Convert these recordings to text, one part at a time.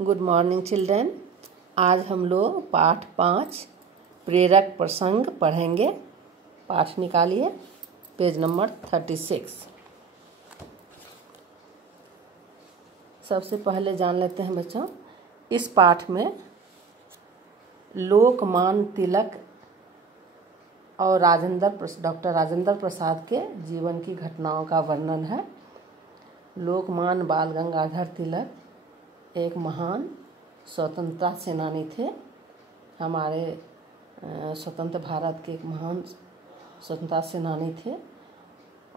Good morning children. आज हम लोग पाठ 5 प्रेरक प्रसंग पढ़ेंगे। पाठ निकालिए, पेज नंबर 36। सबसे पहले जान लेते हैं बच्चों, इस पाठ में लोकमान्य तिलक और डॉक्टर राजेंद्र प्रसाद के जीवन की घटनाओं का वर्णन है। लोकमान्य बाल गंगाधर तिलक एक महान स्वतंत्रता सेनानी थे। हमारे स्वतंत्र भारत के एक महान स्वतंत्रता सेनानी थे।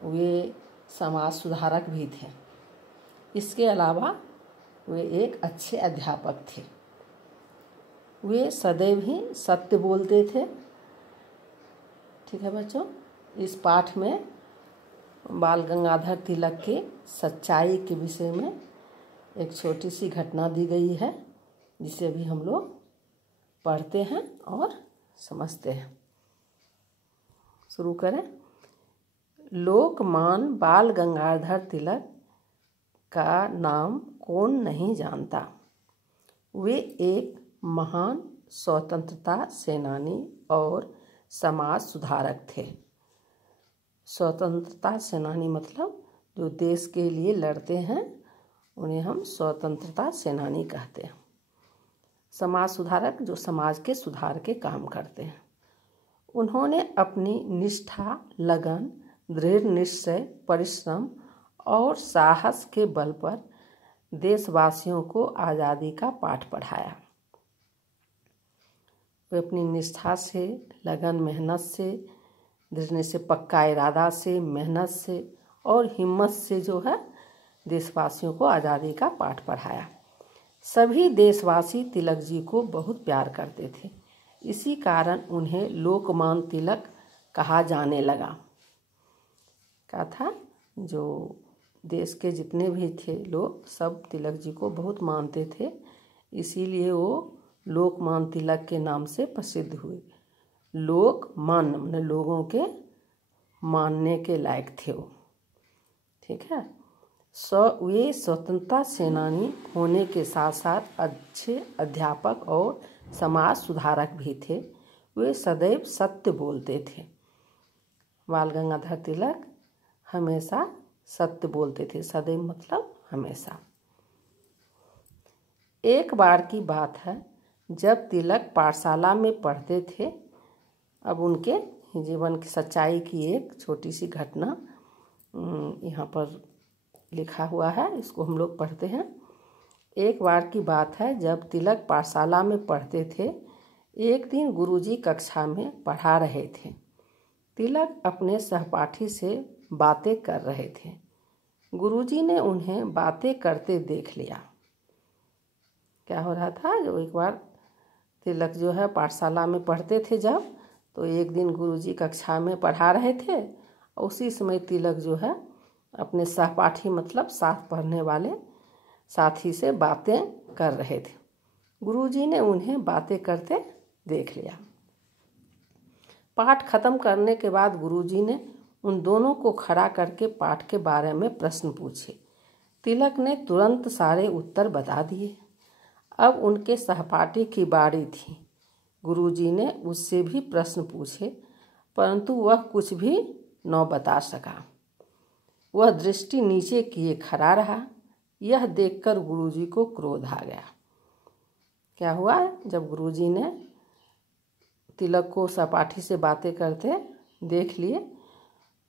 वे समाज सुधारक भी थे। इसके अलावा वे एक अच्छे अध्यापक थे। वे सदैव ही सत्य बोलते थे। ठीक है बच्चों, इस पाठ में बाल गंगाधर तिलक के सच्चाई के विषय में एक छोटी सी घटना दी गई है, जिसे भी हम लोग पढ़ते हैं और समझते हैं। शुरू करें। लोकमान्य बाल गंगाधर तिलक का नाम कौन नहीं जानता। वे एक महान स्वतंत्रता सेनानी और समाज सुधारक थे। स्वतंत्रता सेनानी मतलब जो देश के लिए लड़ते हैं, उन्हें हम स्वतंत्रता सेनानी कहते हैं। समाज सुधारक जो समाज के सुधार के काम करते हैं। उन्होंने अपनी निष्ठा, लगन, दृढ़ निश्चय, परिश्रम और साहस के बल पर देशवासियों को आज़ादी का पाठ पढ़ाया। वे अपनी निष्ठा से, लगन, मेहनत से, दृढ़ निश्चय, पक्का इरादा से, मेहनत से और हिम्मत से जो है देशवासियों को आज़ादी का पाठ पढ़ाया। सभी देशवासी तिलक जी को बहुत प्यार करते थे। इसी कारण उन्हें लोकमान्य तिलक कहा जाने लगा। क्या था, जो देश के जितने भी थे लोग, सब तिलक जी को बहुत मानते थे। इसीलिए वो लोकमान्य तिलक के नाम से प्रसिद्ध हुए। लोकमान्य मतलब लोगों के मानने के लायक थे वो। ठीक है। वे स्वतंत्रता सेनानी होने के साथ साथ अच्छे अध्यापक और समाज सुधारक भी थे। वे सदैव सत्य बोलते थे। बाल गंगाधर तिलक हमेशा सत्य बोलते थे। सदैव मतलब हमेशा। एक बार की बात है, जब तिलक पाठशाला में पढ़ते थे। अब उनके जीवन की सच्चाई की एक छोटी सी घटना यहाँ पर लिखा हुआ है, इसको हम लोग पढ़ते हैं। एक बार की बात है, जब तिलक पाठशाला में पढ़ते थे। एक दिन गुरुजी कक्षा में पढ़ा रहे थे। तिलक अपने सहपाठी से बातें कर रहे थे। गुरुजी ने उन्हें बातें करते देख लिया। क्या हो रहा था, जो एक बार तिलक जो है पाठशाला में पढ़ते थे जब, तो एक दिन गुरुजी कक्षा में पढ़ा रहे थे। उसी समय तिलक जो है अपने सहपाठी मतलब साथ पढ़ने वाले साथी से बातें कर रहे थे। गुरुजी ने उन्हें बातें करते देख लिया। पाठ खत्म करने के बाद गुरुजी ने उन दोनों को खड़ा करके पाठ के बारे में प्रश्न पूछे। तिलक ने तुरंत सारे उत्तर बता दिए। अब उनके सहपाठी की बारी थी। गुरुजी ने उससे भी प्रश्न पूछे, परंतु वह कुछ भी न बता सका। वह दृष्टि नीचे किए खड़ा रहा। यह देखकर गुरुजी को क्रोध आ गया। क्या हुआ, जब गुरुजी ने तिलक को सहपाठी से बातें करते देख लिए,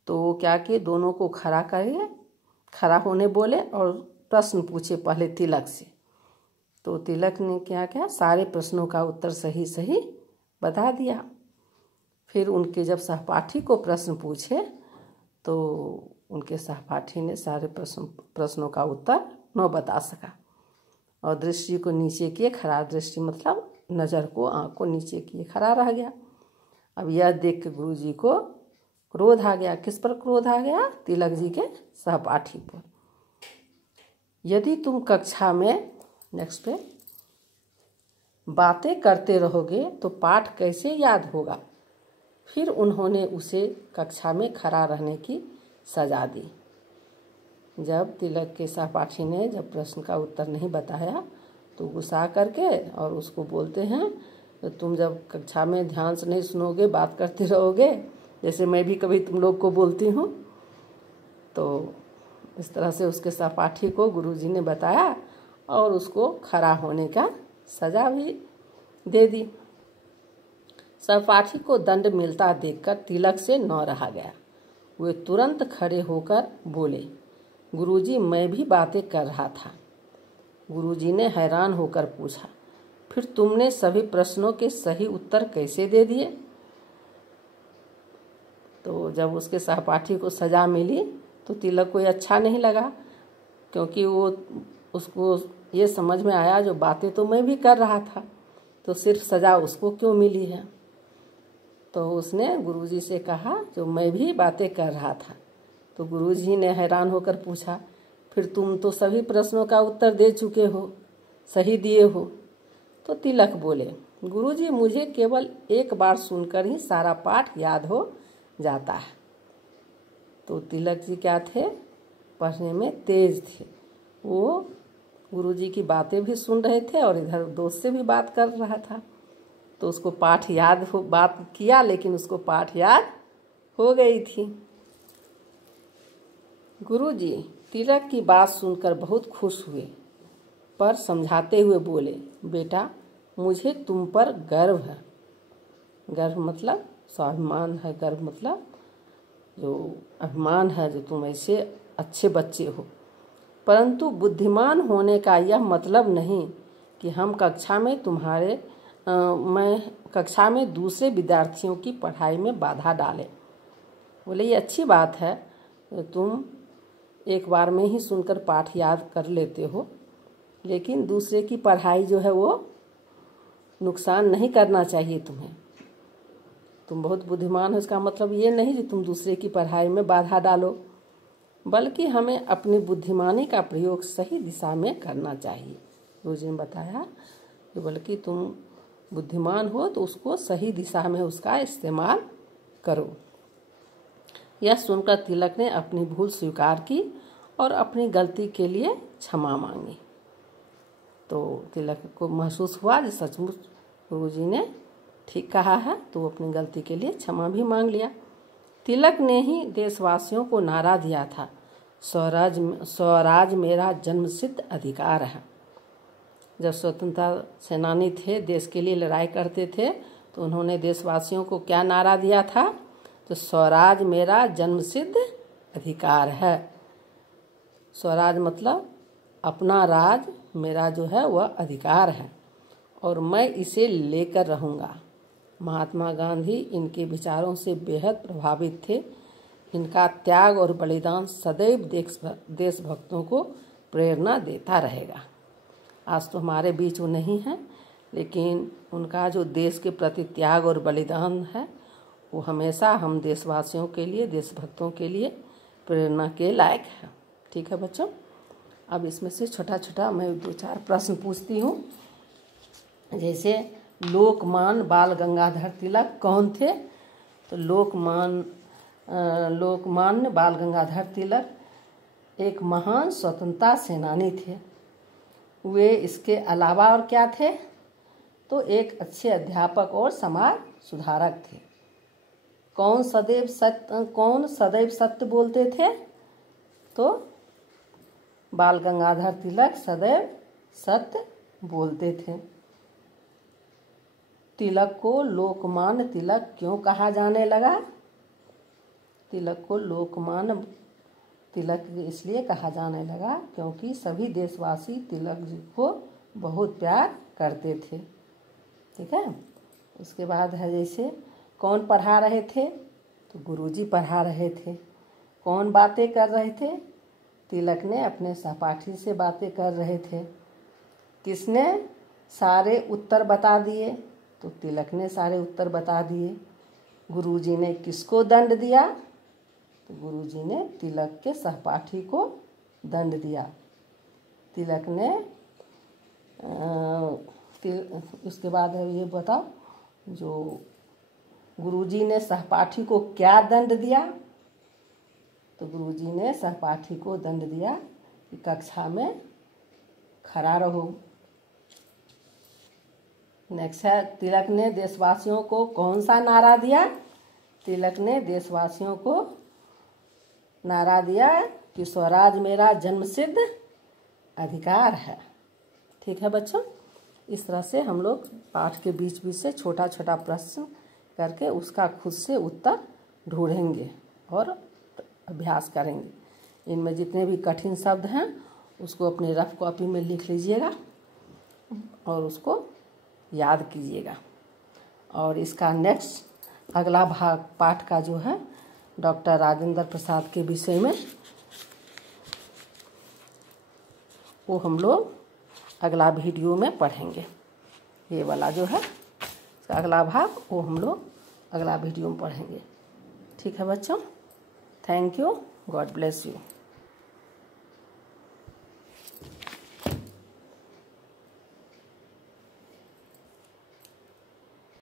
तो क्या किए, दोनों को खड़ा होने बोले और प्रश्न पूछे पहले तिलक से। तो तिलक ने क्या सारे प्रश्नों का उत्तर सही सही बता दिया। फिर उनके जब सहपाठी को प्रश्न पूछे, तो उनके सहपाठी ने सारे प्रश्नों का उत्तर न बता सका और दृष्टि को नीचे किए खड़ा, दृष्टि मतलब नज़र को, आँख को नीचे किए खड़ा रह गया। अब यह देख के गुरुजी को क्रोध आ गया। किस पर क्रोध आ गया? तिलक जी के सहपाठी पर। यदि तुम कक्षा में नेक्स्ट पे बातें करते रहोगे तो पाठ कैसे याद होगा। फिर उन्होंने उसे कक्षा में खड़ा रहने की सजा दी। जब तिलक के सहपाठी ने जब प्रश्न का उत्तर नहीं बताया, तो गुस्सा करके और उसको बोलते हैं तो तुम जब कक्षा में ध्यान से नहीं सुनोगे, बात करते रहोगे, जैसे मैं भी कभी तुम लोग को बोलती हूँ। तो इस तरह से उसके सहपाठी को गुरुजी ने बताया और उसको खड़ा होने का सजा भी दे दी। सहपाठी को दंड मिलता देखकर तिलक से न रहा गया। वे तुरंत खड़े होकर बोले, गुरुजी मैं भी बातें कर रहा था। गुरुजी ने हैरान होकर पूछा, फिर तुमने सभी प्रश्नों के सही उत्तर कैसे दे दिए? तो जब उसके सहपाठी को सजा मिली तो तिलक को अच्छा नहीं लगा, क्योंकि उसको ये समझ में आया जो बातें तो मैं भी कर रहा था, तो सिर्फ सजा उसको क्यों मिली है। तो उसने गुरुजी से कहा जो मैं भी बातें कर रहा था। तो गुरुजी ने हैरान होकर पूछा, फिर तुम तो सभी प्रश्नों का उत्तर दे चुके हो, सही दिए हो। तो तिलक बोले, गुरुजी मुझे केवल एक बार सुनकर ही सारा पाठ याद हो जाता है। तो तिलक जी क्या थे, पढ़ने में तेज थे। वो गुरुजी की बातें भी सुन रहे थे और इधर दोस्त से भी बात कर रहा था। तो उसको पाठ याद हो, बात किया लेकिन उसको पाठ याद हो गई थी। गुरुजी तिलक की बात सुनकर बहुत खुश हुए, पर समझाते हुए बोले, बेटा मुझे तुम पर गर्व है। गर्व मतलब स्वाभिमान है, गर्व मतलब जो अभिमान है, जो तुम ऐसे अच्छे बच्चे हो। परंतु बुद्धिमान होने का यह मतलब नहीं कि हम कक्षा में दूसरे विद्यार्थियों की पढ़ाई में बाधा डालें। बोले ये अच्छी बात है, तुम एक बार में ही सुनकर पाठ याद कर लेते हो, लेकिन दूसरे की पढ़ाई जो है वो नुकसान नहीं करना चाहिए तुम्हें। तुम बहुत बुद्धिमान हो, इसका मतलब ये नहीं कि तुम दूसरे की पढ़ाई में बाधा डालो, बल्कि हमें अपनी बुद्धिमानी का प्रयोग सही दिशा में करना चाहिए। गुरुजी ने बताया कि बल्कि तुम बुद्धिमान हो तो उसको सही दिशा में उसका इस्तेमाल करो। यह सुनकर तिलक ने अपनी भूल स्वीकार की और अपनी गलती के लिए क्षमा मांगी। तो तिलक को महसूस हुआ कि सचमुच गुरुजी ने ठीक कहा है, तो वो अपनी गलती के लिए क्षमा भी मांग लिया। तिलक ने ही देशवासियों को नारा दिया था, स्वराज मेरा जन्मसिद्ध अधिकार है। जब स्वतंत्रता सेनानी थे, देश के लिए लड़ाई करते थे, तो उन्होंने देशवासियों को क्या नारा दिया था? तो स्वराज मेरा जन्मसिद्ध अधिकार है। स्वराज मतलब अपना राज मेरा जो है वह अधिकार है और मैं इसे लेकर रहूँगा। महात्मा गांधी इनके विचारों से बेहद प्रभावित थे। इनका त्याग और बलिदान सदैव देशभक्तों को प्रेरणा देता रहेगा। आज तो हमारे बीच वो नहीं है, लेकिन उनका जो देश के प्रति त्याग और बलिदान है वो हमेशा हम देशवासियों के लिए, देशभक्तों के लिए प्रेरणा के लायक है। ठीक है बच्चों, अब इसमें से छोटा छोटा मैं 2-4 प्रश्न पूछती हूँ। जैसे लोकमान्य बाल गंगाधर तिलक कौन थे? तो लोकमान्य बाल गंगाधर तिलक एक महान स्वतंत्रता सेनानी थे। वे इसके अलावा और क्या थे? तो एक अच्छे अध्यापक और समाज सुधारक थे। कौन सदैव सत्य बोलते थे? तो बाल गंगाधर तिलक सदैव सत्य बोलते थे। तिलक को लोकमान्य तिलक क्यों कहा जाने लगा? तिलक को लोकमान्य तिलक इसलिए कहा जाने लगा क्योंकि सभी देशवासी तिलक जी को बहुत प्यार करते थे। ठीक है, उसके बाद है जैसे कौन पढ़ा रहे थे? तो गुरुजी पढ़ा रहे थे। कौन बातें कर रहे थे? तिलक ने अपने सहपाठी से बातें कर रहे थे। किसने सारे उत्तर बता दिए? तो तिलक ने सारे उत्तर बता दिए। गुरुजी ने किसको दंड दिया? तो गुरुजी ने तिलक के सहपाठी को दंड दिया। तिलक ने उसके बाद है ये बताओ, जो गुरुजी ने सहपाठी को क्या दंड दिया? तो गुरुजी ने सहपाठी को दंड दिया कि कक्षा में खड़ा रहो, नेक्स्ट है, तिलक ने देशवासियों को कौन सा नारा दिया? तिलक ने देशवासियों को नारा दिया कि स्वराज मेरा जन्मसिद्ध अधिकार है। ठीक है बच्चों, इस तरह से हम लोग पाठ के बीच बीच से छोटा छोटा प्रश्न करके उसका खुद से उत्तर ढूंढेंगे और अभ्यास करेंगे। इनमें जितने भी कठिन शब्द हैं उसको अपने रफ कॉपी में लिख लीजिएगा और उसको याद कीजिएगा। और इसका नेक्स्ट अगला भाग पाठ का जो है डॉक्टर राजेंद्र प्रसाद के विषय में, वो हम लोग अगला वीडियो में पढ़ेंगे। ये वाला जो है इसका अगला भाग वो हम लोग अगला वीडियो में पढ़ेंगे। ठीक है बच्चों, thank you, God bless you.